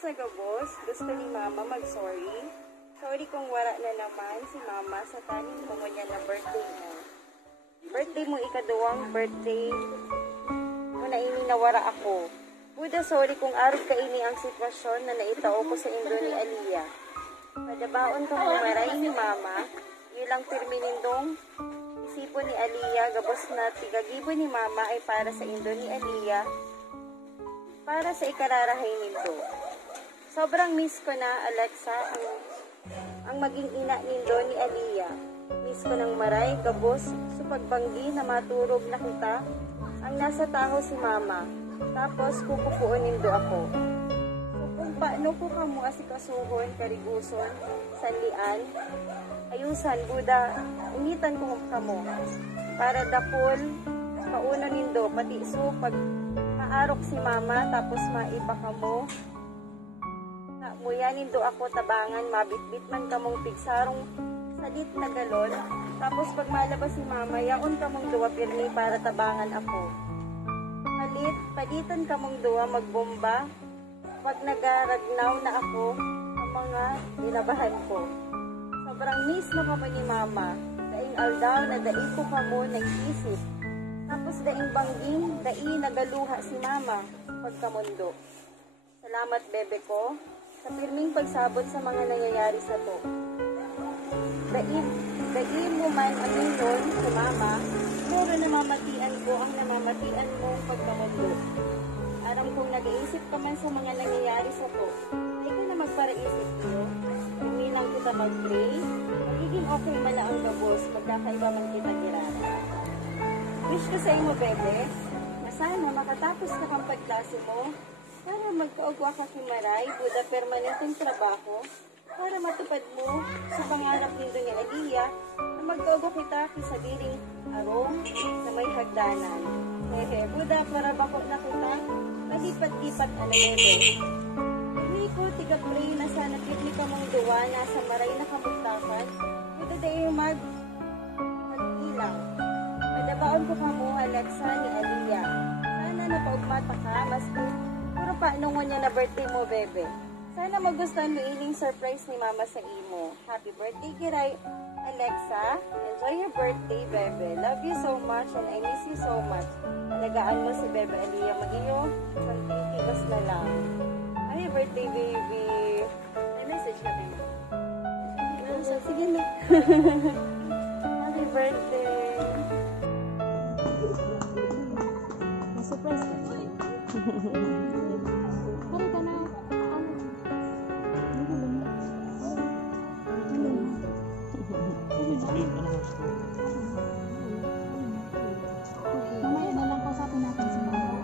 sa gabos, gusto ni Mama mag-sorry. Sorry kung wala na naman si Mama sa taning mo niya na birthday mo. Birthday mo, ikaduwang birthday. Muna ini nawara ako. Buda, sorry kung arog ka ini ang sitwasyon na naitao ko sa indo ni Aliyah. Padabaon ka kung maray ni Mama, ilang pirminindong isipon ni Aliyah, gabos na tigagibo ni Mama ay para sa indo ni Aliyah, para sa ikararahay nindo. Sobrang miss ko na, Alexa, ang maging ina nindo ni Aliyah. Miss ko ng maray, gabos, sa pagbanggi na maturog na kita, ang nasa taho si Mama. Tapos kukupuon nindo ako. So kung paano ko kamo asikasuhon, kariguson, sanlian, ayusan, Buda, unitan ko kamo. Para dakol, pauna nindo, pati so pag maarok si Mama, tapos maiba kamo. Muya nindo ako tabangan, mabitbit man kamong pigsarong salit na galon. Tapos pag malabas si Mama, yaon kamong duwa pirmi para tabangan ako. Palitan kamong duwa magbomba. Pag nagaragnaw na ako, ang mga binabahan ko. Sobrang miss na kamo ni Mama. Daing aldaw na daing ko kamo nag-isip. Tapos daing bangging, daing nagaluha si Mama pagkamundo. Salamat, bebe ko, sa pirming pagsabot sa mga nangyayari sa to. Daing mo man ang nun sa Mama, puro namamatian ko ang namamatian mong pagkamundo. Aram kong nag-iisip ka man sa mga nangyayari sa to, ay ka na magparaisip ko. Huminang kita mag-pray, magiging okay mala ang gabos, magkakaiba man kita girara. Wish ko sa imo, bebe, na sana makatapos ka kang pagklase mo, para magkaugwa ka kimaray, Buda permanenteng trabaho, para matupad mo sa pangarap nindo ni Aliyah, na magkaugwa kita sa diring arong na may hagdanan. Hehe, Buda, para bakot na kita, malipat-lipat bebe. Hindi ko tiga-pray na sana pitli ka mong duwa nasa maray na kabuktakan, Buda dahil mag-ilang. Madabaon ko kamo, Alexa, ni Aliyah. Sana napaugmata ka, mas puro paano nga niya na birthday mo, bebe. Sana magustuhan mo ining surprise ni Mama sa imo. Happy birthday, Kiray, Alexa. Enjoy your birthday, bebe. Love you so much and I miss you so much. Alagaan mo si Bebe Aliyah mag-iyo. Kontikiwas na lang. Happy birthday, baby. May message na din. Sige na. Happy birthday. Surprise ka. Hari ka na. Mamaya na lang kausapin natin si Mama.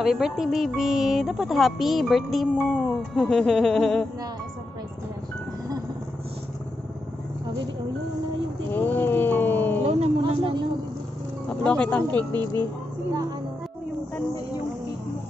Happy birthday, baby. Dapat happy birthday mo. Na-surprise ka na siya. Yung tito. Hey. Hello na muna na. Upload kitang cake, baby. Sige na, yung tanda, yung cake mo.